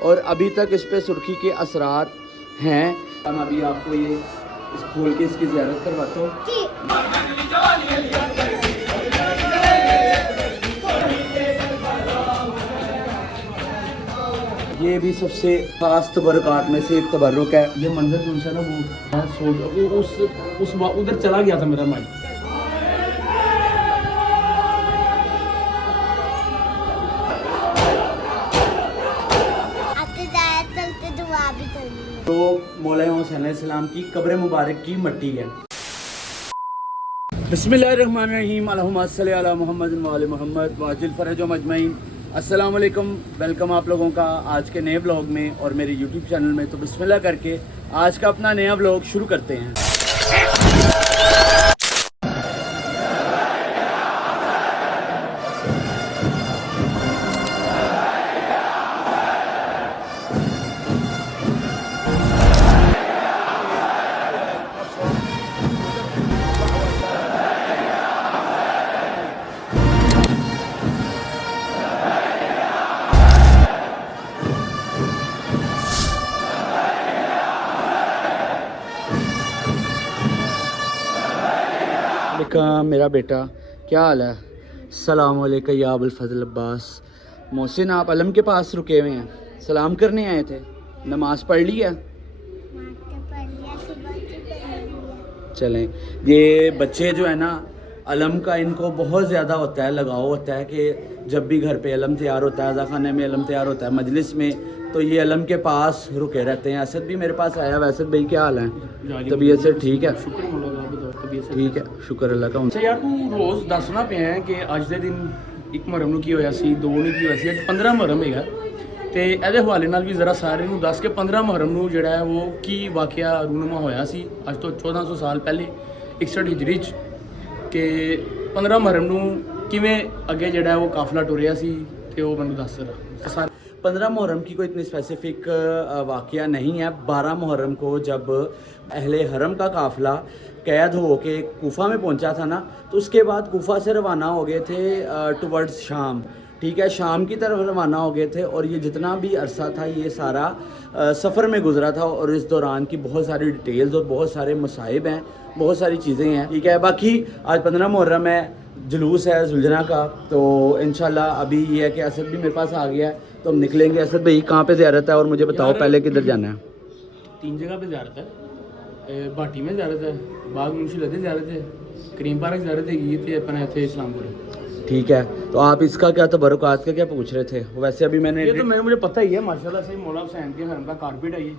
और अभी तक इस पे सुर्खी के असरार हैं। हम अभी आपको ये इस खोल के इसकी ज़ियारत करवाता हूँ। ये भी सबसे खास तबरुकात में से एक तबरुक है। ये मंजर जो है ना वो सोच उस उधर चला गया था मेरा माइंड। तो मौला हुसैन अलैहिस्सलाम की कब्र मुबारक की मट्टी है। बिस्मिल्लाहिर्रहमानिर्रहीम, अल्लाहुम्मा सल्लि अला मुहम्मद व आले मुहम्मद वाजिल फरज मजमईन। अस्सलाम वालेकुम, वेलकम आप लोगों का आज के नए व्लॉग में और मेरे यूट्यूब चैनल में। तो बिस्मिल्लाह करके आज का अपना नया व्लॉग शुरू करते हैं। मेरा बेटा क्या हाल है? सलाम अलैकुम या अबुल फजल अब्बास। मोहसिन, आप अलम के पास रुके हुए हैं, सलाम करने आए थे? नमाज पढ़ लिया? चलें, ये बच्चे जो है ना, अलम का इनको बहुत ज़्यादा होता है, लगाव होता है कि जब भी घर पे अलम तैयार होता है, अज़ाखाने में अलम तैयार होता है, मजलिस में, तो ये अलम के पास रुके रहते हैं। असद भी मेरे पास आया। वैसे भाई क्या हाल है? तबीयत से ठीक है? ठीक है, शुक्र अल्लाह का। अच्छा यार, तू रोज़ दसना पे है कि अज के दिन एक मुहर्रम नूं की होया सी, दो नूं की होया सी, अज 15 मुहर्रम है। तो ये हवाले नाल भी ज़रा सारे नूं दस के 15 मुहर्रम नूं जिहड़ा है वो की वाक़या रूनुमा होया सी अज तो 1400 साल पहले 61 हिजरी च, कि 15 मुहर्रम नूं किवें अगे जिहड़ा है वो काफिला टुरिया सी, ते वो मैनूं दस जरा। 15 मुहर्रम की कोई इतनी स्पेसिफिक वाक़या नहीं है। 12 मुहर्रम को जब अहले हरम का काफ़िला कैद हो के कूफा में पहुंचा था ना, तो उसके बाद कूफा से रवाना हो गए थे टुवर्ड्स शाम। ठीक है, शाम की तरफ रवाना हो गए थे। और ये जितना भी अरसा था ये सारा सफ़र में गुजरा था, और इस दौरान की बहुत सारी डिटेल्स और बहुत सारे मसाइब हैं, बहुत सारी चीज़ें हैं। ठीक है, बाकी आज 15 मुहर्रम है, जुलूस है जुलजना का। तो इंशाल्लाह अभी ये है कि असद भी मेरे पास आ गया है, तो हम निकलेंगे। असद भाई कहाँ पे ज़ियारत है और मुझे बताओ पहले किधर जाना है? 3 जगह पे ज़ियारत है। भाटी में ज़ियारत है, बाग मुंशी लदे ज़ियारत है, करीम पार्क ज़ियारत है, ये अपना इतने इस्लामपुर है। ठीक है, तो आप इसका क्या तबरुकात का क्या पूछ रहे थे? वैसे अभी मैंने मुझे पता ही है माशाल्लाह से, मौला हुसैन के हरम का कारपेट है ये,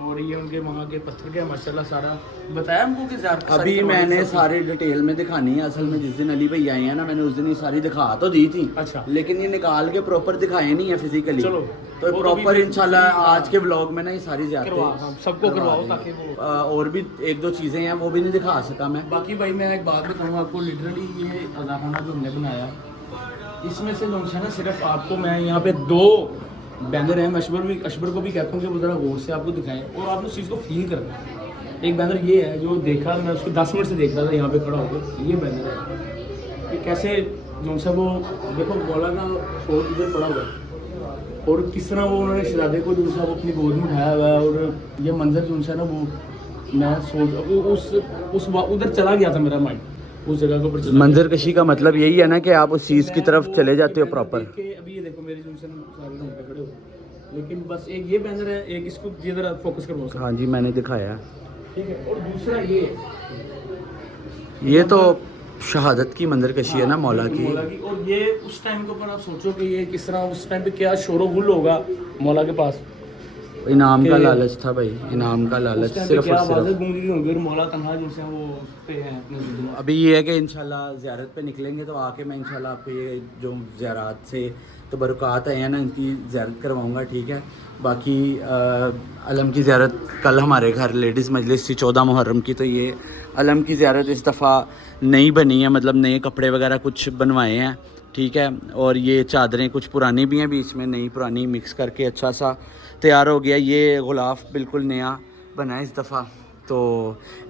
और ये उनके वहाँ के पत्थर के माशाल्लाह सारा बताया हमको कि अभी मैंने सारी डिटेल में दिखानी है। असल में जिस दिन अली भाई आए हैं ना, मैंने उस दिन ये सारी दिखा तो दी थी। अच्छा, लेकिन ये निकाल के प्रॉपर दिखाए नहीं है फिजिकली। चलो, तो प्रॉपर इंशाल्लाह आज के व्लॉग में ना ये सारी ज़्यादा सबको करवाओ, ताकि और भी 1-2 चीज़ें हैं वो भी नहीं दिखा सका मैं। बाकी भाई मैं एक बात बताऊँ आपको, लिटरली ये अज़ाखाना जो हमने बनाया, इसमें से जो है ना, सिर्फ आपको मैं यहाँ पे 2 बैनर हैं। मैं अशबर को भी कहता हूँ कि वो ज़रा गौर से आपको दिखाएं और आप उस चीज़ को फील करना है। एक बैनर ये है जो देखा, मैं उसको 10 मिनट से देख रहा था यहाँ पे खड़ा होकर। ये बैनर है कि कैसे जो सा वो देखो मौला का शोर इधर पड़ा हुआ है, और किस तरह वो उन्होंने शहजादे को जो सा वो अपनी गोद में उठाया हुआ है। और ये मंजर जो है ना, वो मैं सोच उस उधर चला गया था मेरा माइंड, उस जगह के ऊपर। मंजर कशी का मतलब यही है ना कि आप उस चीज़ की तरफ चले जाते हो प्रॉपर। अभी ये देखो मेरे जो सारे लोग पे खड़े हो, लेकिन बस एक ये बैनर है, एक इसको ये जरा फोकस करवाओ। हाँ जी, मैंने दिखाया। ठीक है, और दूसरा ये है, ये तो शहादत की मंजर कशी है ना मौला की। और ये उस टाइम के ऊपर आप सोचो कि ये किस तरह उस टाइम पे क्या शोरो गुल होगा मौला के पास। इनाम का लालच था भाई, इनाम का लालच सिर्फ और सिर्फ। मौला तन्हा जो है वो पे है अपने। अभी ये है कि इंशाल्लाह ज़ियारत पे निकलेंगे, तो आके मैं इंशाल्लाह आपको ये जो ज़ियारत से तबरुकात हैं ना, इनकी ज़ियारत करवाऊँगा। ठीक है, बाकी अलम की ज़ियारत कल हमारे घर लेडीज़ मजलिस थी 14 मुहर्रम की, तो ये अलम की ज़ियारत इस दफ़ा नई बनी है, मतलब नए कपड़े वगैरह कुछ बनवाए हैं। ठीक है, और ये चादरें कुछ पुरानी भी हैं, बीच में नई पुरानी मिक्स करके अच्छा सा तैयार हो गया। ये गुलाफ बिल्कुल नया बना है इस दफ़ा। तो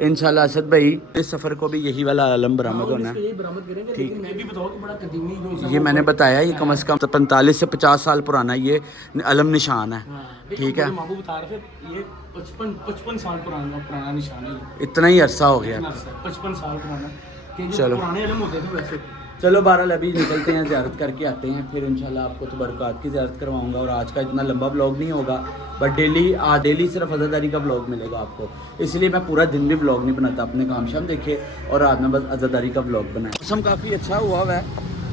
इंशाल्लाह असद भाई इस सफ़र को भी यही वाला आलम बरामद होना है। यही बरामद करेंगे, लेकिन मैं भी बताऊँ कि बड़ा कदीमी जो सा ये मैंने बताया ये कम से कम 45 से 50 साल पुराना ये अलम निशान है। ठीक है, मामू बता रहे थे ये 55 साल पुराना निशान है। इतना ही अरसा हो गया। 55 साल पुराना कि जो चलो। पुराने इल्म होते थे वैसे। चलो बहरहाल अभी निकलते हैं, ज़ियारत करके आते हैं, फिर इंशाल्लाह आपको तो बरक़ात की ज़ियारत करवाऊंगा। और आज का इतना लंबा व्लॉग नहीं होगा, बट डेली सिर्फ अज़ादारी का व्लॉग मिलेगा आपको, इसलिए मैं पूरा दिन भी व्लॉग नहीं बनाता। अपने काम शाम देखे और रात में बस अज़ादारी का व्लॉग बनाया। मौसम काफ़ी अच्छा हुआ है।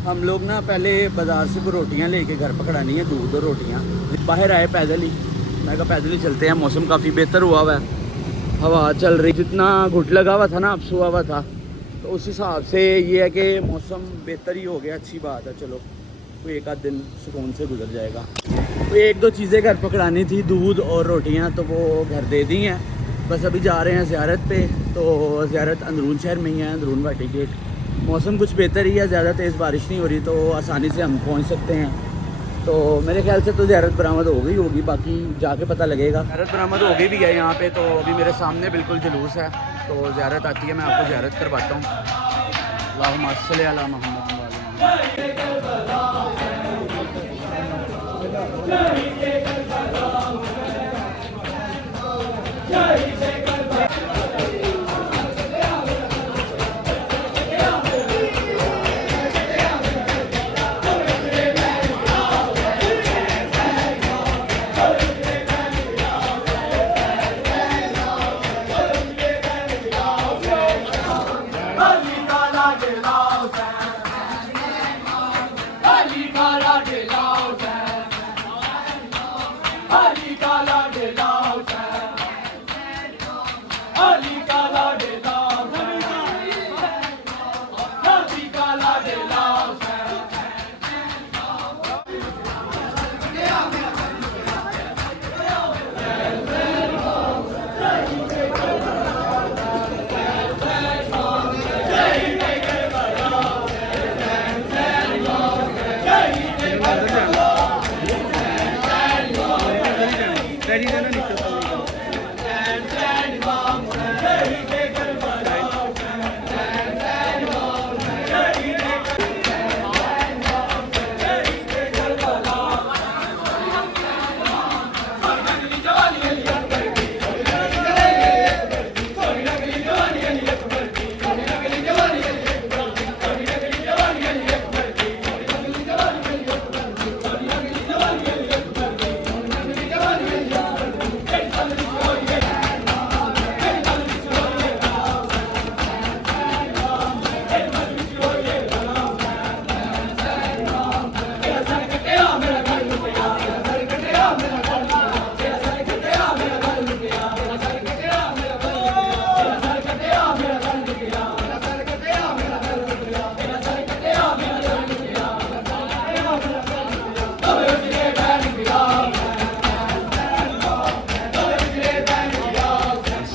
हम लोग ना पहले बाज़ार से रोटियाँ लेके घर पकड़ानी है, दूध और रोटियाँ। बाहर आए पैदल ही, मैं कहा पैदल ही चलते हैं। मौसम काफ़ी बेहतर हुआ है, हवा चल रही, जितना घुट लगा हुआ था ना अब सुहा हुआ था, तो उस हिसाब से ये है कि मौसम बेहतर ही हो गया। अच्छी बात है। चलो कोई एक आध दिन सुकून से गुजर जाएगा। तो एक दो चीज़ें घर पकड़ानी थी, दूध और रोटियां, तो वो घर दे दी हैं। बस अभी जा रहे हैं ज़ियारत पे। तो ज़ियारत अंदरून शहर में ही है, अंदरून वाटी गेट। मौसम कुछ बेहतर ही है, ज़्यादा तेज़ बारिश नहीं हो रही, तो आसानी से हम पहुँच सकते हैं। तो मेरे ख्याल से तो ज़ियारत बरामद हो गई होगी, बाकी जाके पता लगेगा। ज़ियारत बरामद हो गई भी है यहाँ पे। तो अभी मेरे सामने बिल्कुल जुलूस है, तो ज़ियारत आती है, मैं आपको ज़ियारत करवाता हूँ। अल्लाहुम्मा सल्ली अला मुहम्मद व अला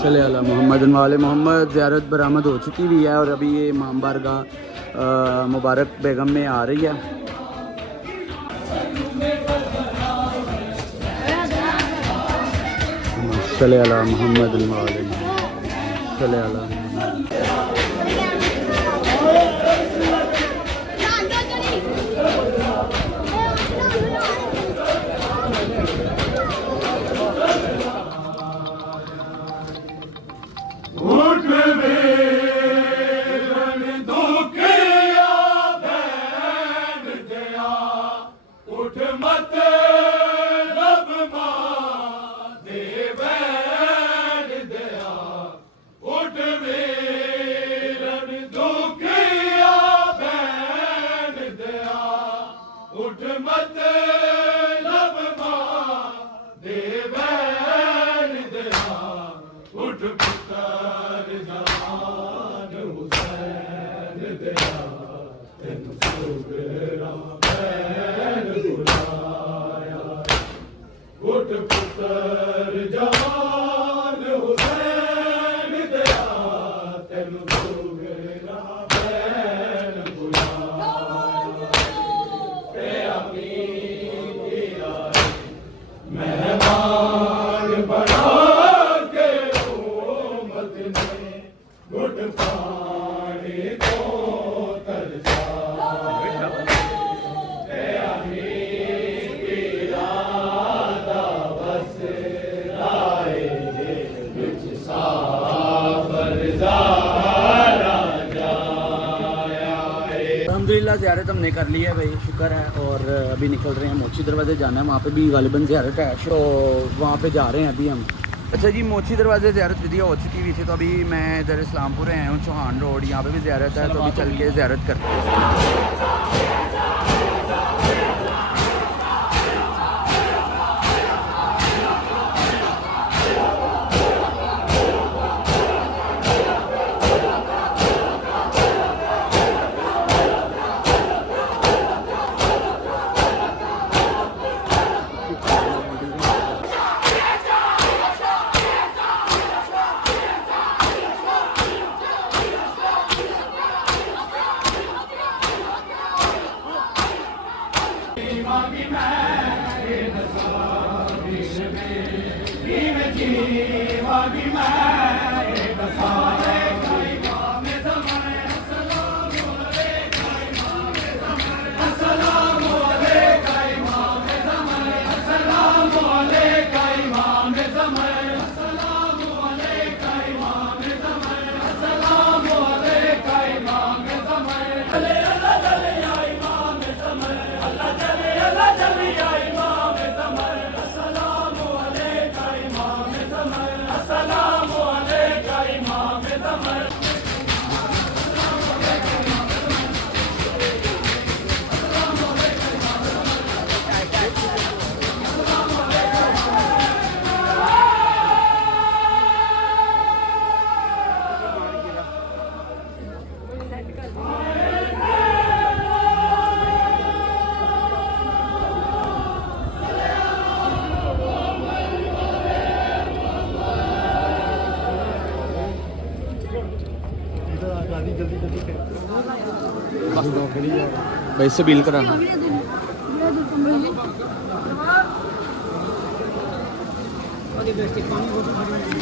सल्ली अला मुहम्मद वाले मोहम्मद। ज़ियारत बरामद हो चुकी भी है और अभी ये इमाम बारगाह मुबारक बेगम में आ रही है। सल्ली अला मुहम्मद वाले सल्ली अला अल्हम्दुलिल्लाह ज़ियारत हमने कर ली है भाई, शुक्र है। और अभी निकल रहे हैं, मोची दरवाज़े जाना है, वहाँ पे भी गालिबन ज़ियारत है, तो वहाँ पे जा रहे हैं अभी हम। अच्छा जी, मोची दरवाजे ज़ियारत विधिया हो चुकी हुई थी, तो अभी मैं इधर इस्लामपुर आया हूँ, चौहान रोड, यहाँ पे भी ज़ियारत है, तो अभी चल के ज़ियारत करते हैं। भाई सबील कराना जी।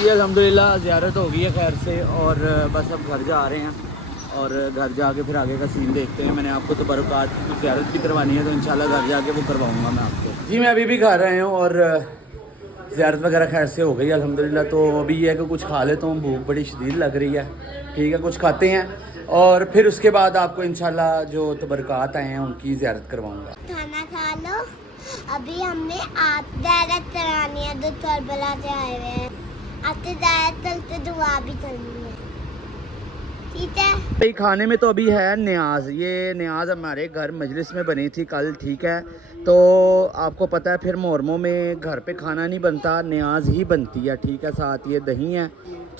अल्हम्दुलिल्लाह ज़ियारत हो गई है खैर से, और बस अब घर जा रहे हैं, और घर जाके फिर आगे का सीन देखते हैं। मैंने आपको तो बरक़ात की ज़ियारत भी करवानी है, तो इंशाल्लाह घर जाके वो करवाऊँगा मैं आपको। जी मैं अभी भी घर आया हूँ, और ज़ियारत वगैरह खैर से हो गई अल्हम्दुलिल्लाह। तो अभी ये है कि कुछ खा लेता हूँ, भूख बड़ी शदीद लग रही है, ठीक है, कुछ खाते हैं, और फिर उसके बाद आपको इंशाल्लाह जो तबरकात आए हैं उनकी ज़ियारत करवाऊँगा। खाना खा लो, अभी हमने आप ज़ियारत करानी है, जो करबला से आए हुए हैं, आपसे ज़ियारत करके दुआ भी करनी है, ठीक है। भाई खाने में तो अभी है न्याज, ये न्याज हमारे घर मजलिस में बनी थी कल, ठीक है। तो आपको पता है फिर मुहर्रमों में घर पे खाना नहीं बनता, न्याज ही बनती है, ठीक है। साथ ये दही है,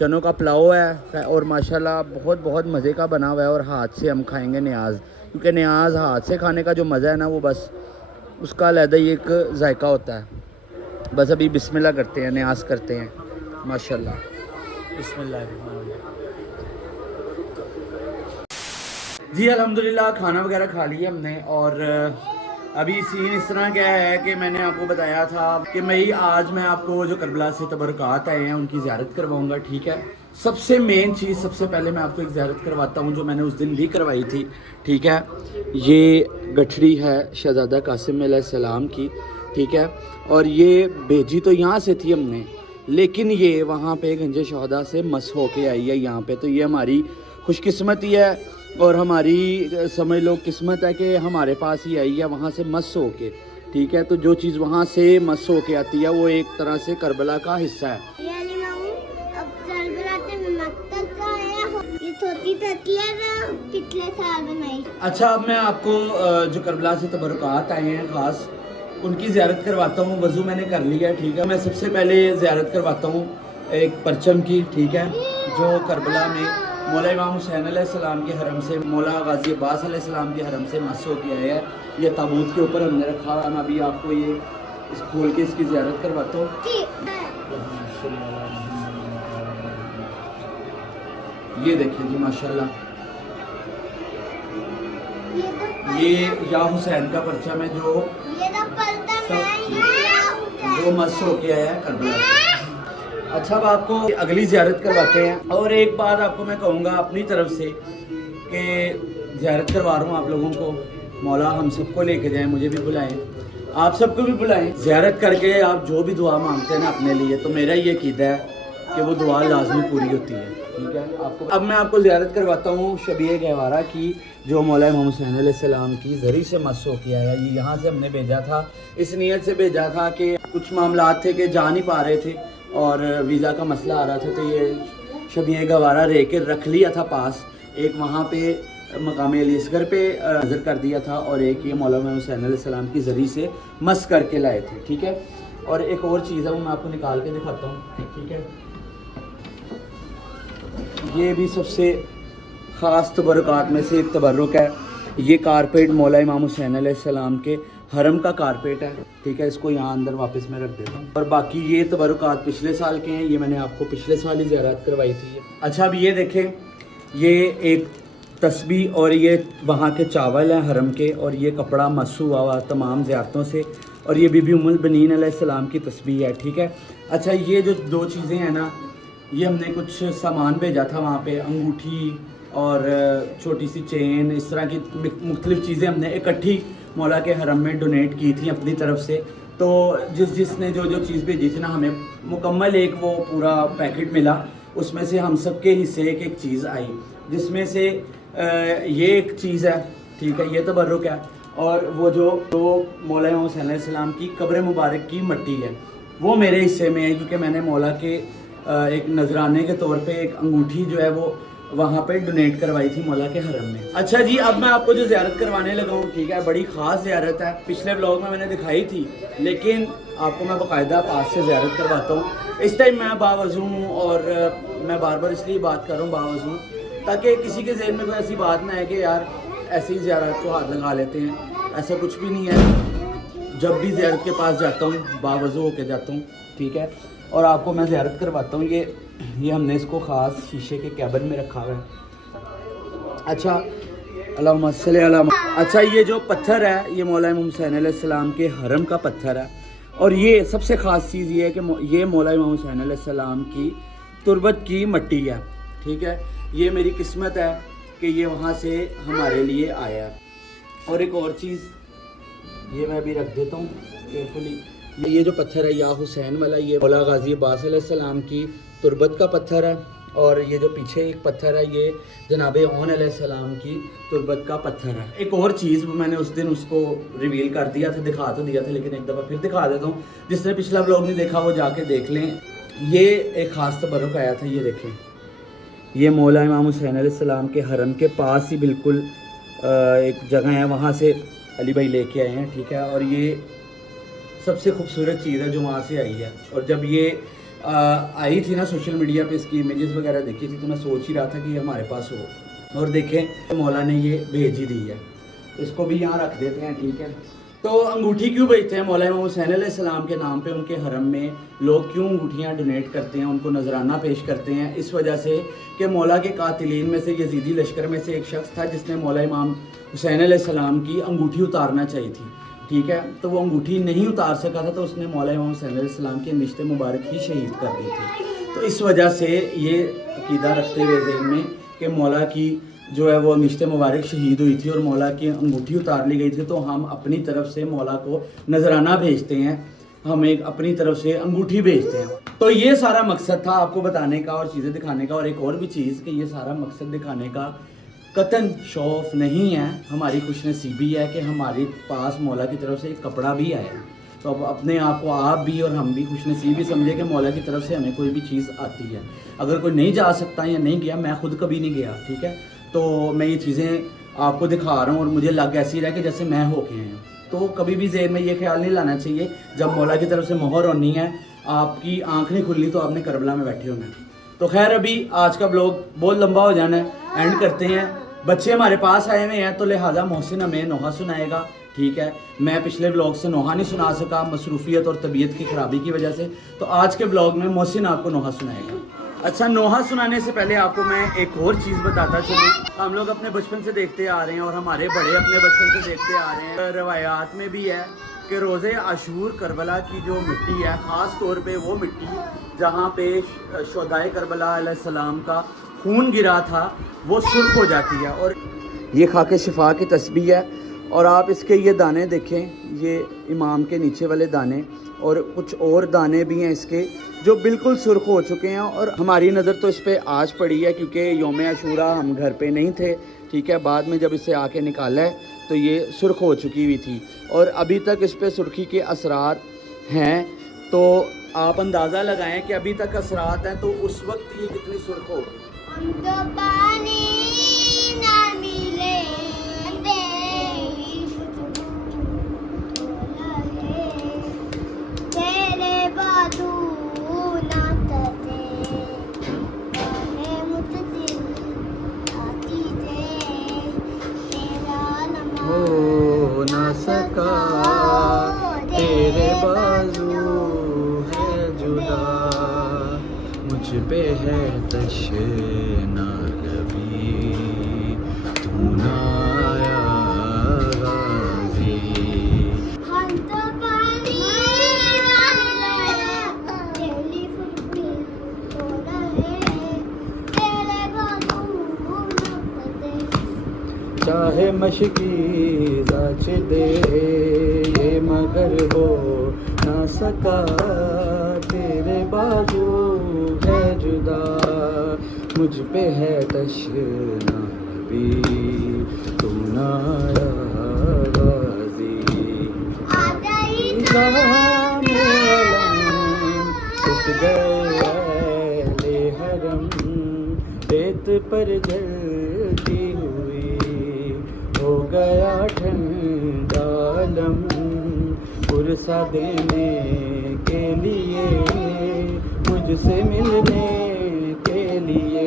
चनों का पुलाव है, और माशाल्लाह बहुत बहुत मज़े का बना हुआ है, और हाथ से हम खाएंगे न्याज, क्योंकि न्याज हाथ से खाने का जो मज़ा है ना, वो बस उसका अलग ही एक जायका होता है। बस अभी बिस्मिल्लाह करते हैं, न्याज करते हैं माशाल्लाह। बिस्मिल्लाह जी। अल्हम्दुलिल्लाह खाना वगैरह खा लिया हमने, और अभी सीन इस तरह क्या है कि मैंने आपको बताया था कि आज मैं आपको जो करबला से तबरकात आए हैं उनकी ज़ियारत करवाऊंगा, ठीक है। सबसे मेन चीज़, सबसे पहले मैं आपको एक ज़ियारत करवाता हूं जो मैंने उस दिन भी करवाई थी, ठीक है। ये गठड़ी है शहज़ादा कासिम अलैहिस्सलाम की, ठीक है, और ये भेजी तो यहाँ से थी हमने, लेकिन ये वहाँ पे गंजे शहदा से मस होके आई है यहाँ पे। तो ये हमारी खुशकिस्मती है, और हमारी समझ लो किस्मत है कि हमारे पास ही आई है वहाँ से मस होके, ठीक है। तो जो चीज़ वहाँ से मस होके आती है वो एक तरह से करबला का हिस्सा है। पिछले साल बनाई। अच्छा, अब मैं आपको जो करबला से तबरकात आए हैं ख़ास उनकी ज़ियारत करवाता हूँ। वज़ू मैंने कर लिया है, ठीक है। मैं सबसे पहले ज़ियारत करवाता हूँ एक परचम की, ठीक है, जो करबला में मौला इमाम हुसैन अलैहिस्सलाम के हरम से, मौला गाजी अब्बास अलैहिस्सलाम के हरम से मस होके आया है। ये ताबूत के ऊपर हमने रखा। मैं अभी आपको ये इस खोल के इसकी ज़ियारत करवाता हूँ। ये देखिए जी माशाल्लाह, ये या हुसैन का परचम है जो मस होके आया है करबला से। अच्छा, अब आपको अगली ज़ियारत करवाते हैं, और एक बात आपको मैं कहूँगा अपनी तरफ से कि ज़ियारत करवा रहा हूँ आप लोगों को, मौला हम सबको लेके जाएं, मुझे भी बुलाएं, आप सबको भी बुलाएं। ज़ियारत करके आप जो भी दुआ मांगते हैं ना अपने लिए, तो मेरा ये कीदा है कि वो दुआ लाजमी पूरी होती है। ठीक है, आपको अब मैं आपको ज़ियारत करवाता हूँ शबीए गहवारा की, जो मौला इमाम हुसैन अलैहिस्सलाम की ज़री से मस हो के आया। ये यहाँ से हमने भेजा था, इस नीयत से भेजा था कि कुछ मामलात थे कि जा नहीं पा रहे थे और वीज़ा का मसला आ रहा था, तो ये शबीए गहवारा रह के रख लिया था पास। एक वहाँ पे मकाम अलीसगर पे नज़र कर दिया था और एक ये मौला इमाम हुसैन अलैहिस्सलाम की ज़री से मस करके लाए थे। ठीक है, और एक और चीज़ है वो मैं आपको निकाल के दिखाता हूँ। ठीक है, ये भी सबसे ख़ास तबरुकात में से एक तबरुक है। ये कारपेट मौला इमाम हुसैन अलैहिस्सलाम के हरम का कारपेट है। ठीक है, इसको यहाँ अंदर वापस मैं रख देता हूँ। और बाकी ये तबरुकात पिछले साल के हैं, ये मैंने आपको पिछले साल ही ज़ियारत करवाई थी। अच्छा, अब ये देखें, ये एक तस्बीह और ये वहाँ के चावल हैं हरम के, और ये कपड़ा मस्सू हुआ तमाम ज़ियारतों से, और ये बीबी उम्मुल बनीन अलैहिस्सलाम की तस्बीह है। ठीक है, अच्छा, ये जो दो चीज़ें हैं ना, ये हमने कुछ सामान भेजा था वहाँ पे, अंगूठी और छोटी सी चेन, इस तरह की मुख्तलिफ़ चीज़ें हमने इकट्ठी मौला के हरम में डोनेट की थी अपनी तरफ से। तो जिसने जो चीज़ भेजी थी ना, हमें मुकम्मल एक वो पूरा पैकेट मिला, उसमें से हम सब के हिस्से एक चीज़ आई, जिसमें से ये एक चीज़ है। ठीक है, ये तबर्रुक है, और वो जो मौला इमाम हुसैन अलैहिस्सलाम की कब्र मुबारक की मिट्टी है वो मेरे हिस्से में है, क्योंकि मैंने मौला के एक नजराने के तौर पे एक अंगूठी जो है वो वहाँ पे डोनेट करवाई थी मौला के हरम में। अच्छा जी, अब मैं आपको जो ज़ियारत करवाने लगा हूँ, ठीक है, बड़ी ख़ास ज़ियारत है। पिछले व्लॉग में मैंने दिखाई थी, लेकिन आपको मैं बाकायदा पास से ज़ियारत करवाता हूँ। इस टाइम मैं बावज़ू हूँ, और मैं बार बार इसलिए बात कर रहा हूँ बावज़ू, ताकि किसी के जहन में कोई ऐसी बात ना है कि यार ऐसे ही ज़ियारत को हाथ लगा लेते हैं। ऐसा कुछ भी नहीं है। जब भी ज़ियारत के पास जाता हूँ बावज़ू होके जाता हूँ। ठीक है, और आपको मैं ज़ियारत करवाता हूँ। ये हमने इसको ख़ास शीशे के कैबिन में रखा हुआ है। अच्छा, अल्लाहुम्मा सल्ली अला। अच्छा, ये जो पत्थर है ये मौला इमाम हुसैन अलैहिस्सलाम के हरम का पत्थर है, और ये सबसे ख़ास चीज़ ये है कि ये मौला इमाम हुसैन अलैहिस्सलाम की तुरबत की मिट्टी है। ठीक है, ये मेरी किस्मत है कि ये वहाँ से हमारे लिए आया। और एक और चीज़ ये मैं भी रख देता हूँ केयरफुली। ये जो पत्थर है या हुसैन वाला, ये मौला गाजी अब्बास अलैहिस्सलाम की तुरबत का पत्थर है, और ये जो पीछे एक पत्थर है ये जनाब ओन अलैहिस्सलाम की तुरबत का पत्थर है। एक और चीज़ मैंने उस दिन उसको रिवील कर दिया था, दिखा तो दिया था, लेकिन एक दफ़ा फिर दिखा देता हूँ। जिसने पिछला व्लॉग नहीं देखा वो जाके देख लें। ये एक ख़ास तबरुक आया था, ये देखें, ये मौला इमाम हुसैन अलैहिस्सलाम के हरम के पास ही बिल्कुल एक जगह है, वहाँ से अली भाई लेके आए हैं। ठीक है, और ये सबसे खूबसूरत चीज़ है जो वहाँ से आई है। और जब ये आई थी ना सोशल मीडिया पे, इसकी इमेजेस वगैरह देखी थी, तो मैं सोच ही रहा था कि ये हमारे पास हो, और देखें मौला ने ये भेज ही दी है। इसको भी यहाँ रख देते हैं। ठीक है, तो अंगूठी क्यों भेजते हैं मौला इमाम हुसैन अलैहिस्सलाम के नाम पे? उनके हरम में लोग क्यों अंगूठियाँ डोनेट करते हैं, उनको नजराना पेश करते हैं? इस वजह से कि मौला के कातिलीन में से यजीदी लश्कर में से एक शख्स था जिसने मौला इमाम हुसैन अलैहिस्सलाम की अंगूठी उतारना चाहिए थी। ठीक है, तो वो अंगूठी नहीं उतार सका था, तो उसने मौला इमाम हुसैन अलैहिस्सलाम के निश्ते मुबारक ही शहीद कर दी थी। तो इस वजह से ये अकीदा रखते हुए ज़हन में कि मौला की जो है वो निश्ते मुबारक शहीद हुई थी और मौला की अंगूठी उतार ली गई थी, तो हम अपनी तरफ से मौला को नजराना भेजते हैं, हम एक अपनी तरफ से अंगूठी भेजते हैं। तो ये सारा मकसद था आपको बताने का और चीज़ें दिखाने का। और एक और भी चीज़ कि ये सारा मकसद दिखाने का कतन शौफ नहीं है, हमारी खुशनसीबी है कि हमारे पास मौला की तरफ से एक कपड़ा भी आया। तो अब अपने आप को आप भी और हम भी खुशनसीब ही समझे कि मौला की तरफ से हमें कोई भी चीज़ आती है। अगर कोई नहीं जा सकता या नहीं गया, मैं खुद कभी नहीं गया, ठीक है, तो मैं ये चीज़ें आपको दिखा रहा हूँ और मुझे लग ऐसी रहा कि जैसे मैं होके आया हूँ। तो कभी भी ज़हन में ये ख्याल नहीं लाना चाहिए जब मौला की तरफ से मोहर होनी है, आपकी आँख नहीं खुली तो आपने करबला में बैठे होना है। तो खैर अभी आज का ब्लॉग बहुत लंबा हो जाना है, एंड करते हैं। बच्चे हमारे पास आए हुए हैं तो लिहाजा मोहसिन हमें नोहा सुनाएगा, ठीक है। मैं पिछले ब्लॉग से नोहा नहीं सुना सका मसरूफियत और तबीयत की ख़राबी की वजह से, तो आज के ब्लॉग में मोहसिन आपको नोहा सुनाएगा। अच्छा, नोहा सुनाने से पहले आपको मैं एक और चीज़ बताता चलूँ। हम लोग अपने बचपन से देखते आ रहे हैं और हमारे बड़े अपने बचपन से देखते आ रहे हैं, रवायात में भी है कि रोज़े आशूर करबला की जो मिट्टी है, ख़ास तौर पे वो मिट्टी जहाँ पे शोहदाए करबला अलैहिस्सलाम का खून गिरा था, वो सुर्ख हो जाती है। और ये खाके शिफा की तस्बीह है। और आप इसके ये दाने देखें, ये इमाम के नीचे वाले दाने, और कुछ और दाने भी हैं इसके जो बिल्कुल सुर्ख हो चुके हैं। और हमारी नज़र तो इस पर आज पड़ी है क्योंकि यौम आशूरा हम घर पे नहीं थे, ठीक है। बाद में जब इसे आके निकाला है तो ये सुर्ख हो चुकी हुई थी और अभी तक इस पर सुर्खी के असरार हैं। तो आप अंदाज़ा लगाएं कि अभी तक असरात हैं तो उस वक्त ये कितनी सुर्ख होगी। हमको पानी ना मिले तेरे बाजू ना करे मुझसे आती थे तेरा हो ना सका तेरे बाजू है जुदा, मुझ पे है तशना लबी तू ना आया गाज़ी। हम तो पानी तेरी फुर्ती हो रहे तेरे बाजू ना करे चाहे मशकी जाच दे ये मगर हो ना सका तेरे बाजू है जुदा, मुझ पे है तशना भी तू ना आया गाज़ी। जाने अलम टूट गए ले हरम रेत पर जलती हुई हो गया ठंडा लम, पुरसा देने के लिए मुझसे मिलने के लिए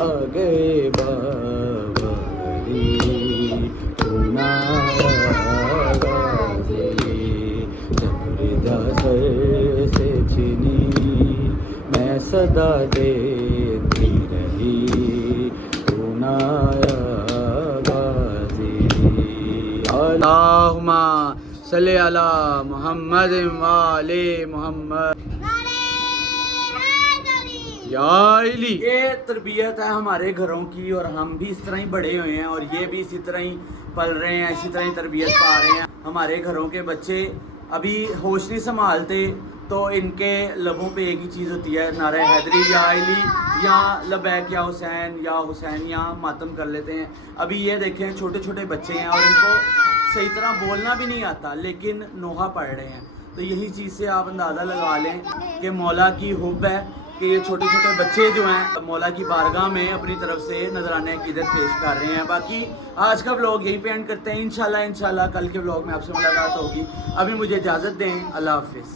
आ गए बाबरी तू ना आया गाज़ी। जब रिदा सर से छिनी मैं सदा देती रही तू ना आया गाज़ी। अल्लाहुम्मा सल्ली अला मुहम्मद वाले मोहम्मद याली। ये तरबियत है हमारे घरों की और हम भी इस तरह ही बड़े हुए हैं और ये भी इसी तरह ही पल रहे हैं, इसी तरह ही तरबियत पा रहे हैं। हमारे घरों के बच्चे अभी होश नहीं संभालते तो इनके लबों पे एक ही चीज़ होती है, नारा हैदरी या अली या लबैक या हुसैन या मातम कर लेते हैं। अभी ये देखें छोटे छोटे बच्चे हैं और इनको सही तरह बोलना भी नहीं आता लेकिन नोहा पढ़ रहे हैं। तो यही चीज़ से आप अंदाज़ा लगा लें कि मौला की हुब है कि ये छोटे छोटे बच्चे जो हैं मौला की बारगाह में अपनी तरफ से नजराने अकीदत पेश कर रहे हैं। बाकी आज का व्लॉग यहीं पे एंड करते हैं। इंशाल्लाह कल के व्लॉग में आपसे मुलाकात होगी। अभी मुझे इजाज़त दें, अल्लाह हाफिज़।